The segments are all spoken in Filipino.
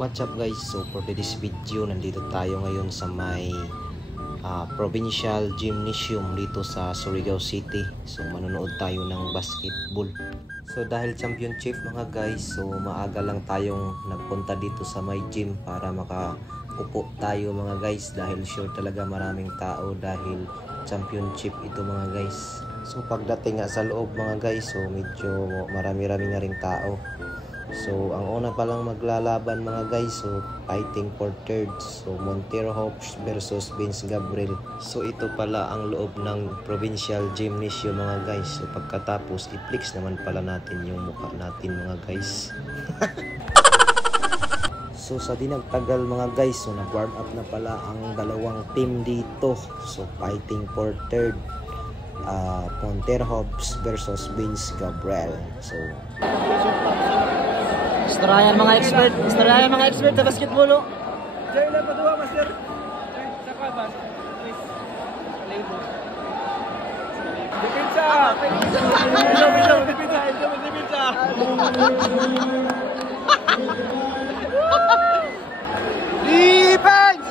What's up guys? So for this video, nandito tayo ngayon sa may Provincial Gymnasium dito sa Surigao City. So manonood tayo ng basketball. So dahil championship mga guys, so maaga lang tayong nagpunta dito sa may gym para makaupo tayo mga guys, dahil sure talaga maraming tao dahil championship ito mga guys. So pagdating nga sa loob mga guys, so medyo marami-rami na ring tao. So ang una pa lang maglalaban mga guys, so fighting for third. So Montero Hopes versus Vince Gabriel. So ito pala ang loob ng Provincial Gymnasium mga guys. So pagkatapos i-flex naman pala natin yung mukha natin mga guys. So sa dinagtagal mga guys, so nag-warm up na pala ang dalawang team dito. So fighting for third, Montero Hopes versus Vince Gabriel. So istoryahan mga expert sa basketball. Diyan lang padua master. Sa kaban. Please. Label. Dipinsa. Dipinsa. Defense.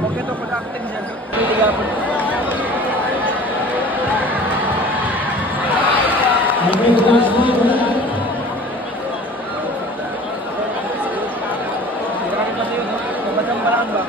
Okay to pag acting siya. Hindi ka po. Marami kasi yun. Mabatang maraan ba?